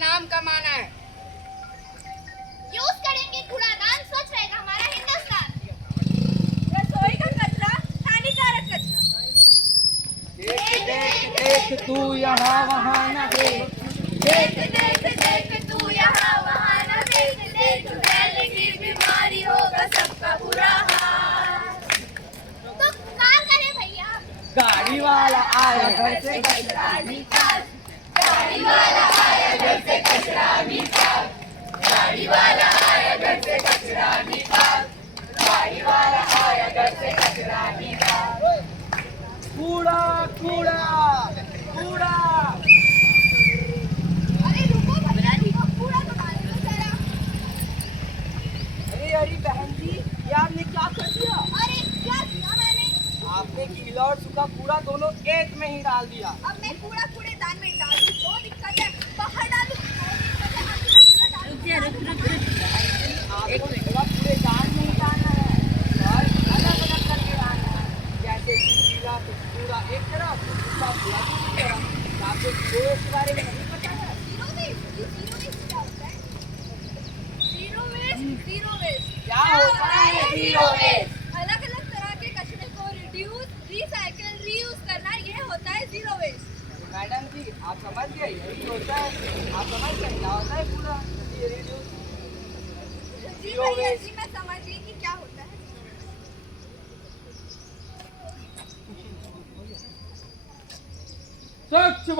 नाम कमाना है। यूज करेंगे कूड़ादान, स्वच्छ रहेगा हमारा हिंदुस्तान। रसोई का कचरा, हानिकारक कचरा। देख देख देख तू यहाँ वहाँ न देख, देख देख देख तू यहाँ वहाँ न देख, देख फैलने की बीमारी होगा सबका बुरा हाल। तो क्या करें भैया? गाड़ी वाला आया घर से कचरा निकाल, गाड़ी वाला आया घर से कचरा निकाल, गाड़ी वाला आया घर से कचरा निकाल, गाड़ी वाला आया घर से कचरा निकाल। कूड़ा कूड़ा कूड़ा। अरे रुको भैया रुको, कूड़ा तो डाल दो जरा। अरे अरे बहन जी, ये आपने क्या कर दिया? अरे क्या किया मैंने? आपने गीला और सूखा कूड़ा दोनों एक में ही डाल दिया। अब मैं कूड़ा कूड़ेदान में डालूं तो दिक्कत है, बाहर डालूं तो दिक्कत है, अभी मैं कूड़ा डालूं। आपको थोड़ा कूड़ेदान में ही डालना है और अलग अलग करके डालना है। जैसे कि गीला कूड़ा एक तरफ, सूखा कूड़ा दूसरी तरफ। आपको जीरो वेस्ट के बारे में नहीं पता है? जीरो वेस्ट, ये जीरो वेस्ट क्या होता है? जीरो वेस्ट, जीरो वेस्ट क्या होता है जीरो वेस्ट? अलग अलग तरह के कचरे को रिड्यूस, रिसाइकिल, रीयूज करना, ये होता है जीरो वेस्ट। मैडम जी आप समझ गए, यही होता है। आप समझ गए क्या होता है पूरा ये रिड्यूस जी जीरो भैया वेस्ट? जी, मैं समझ गई कि क्या होता है। स्वच्छ भारत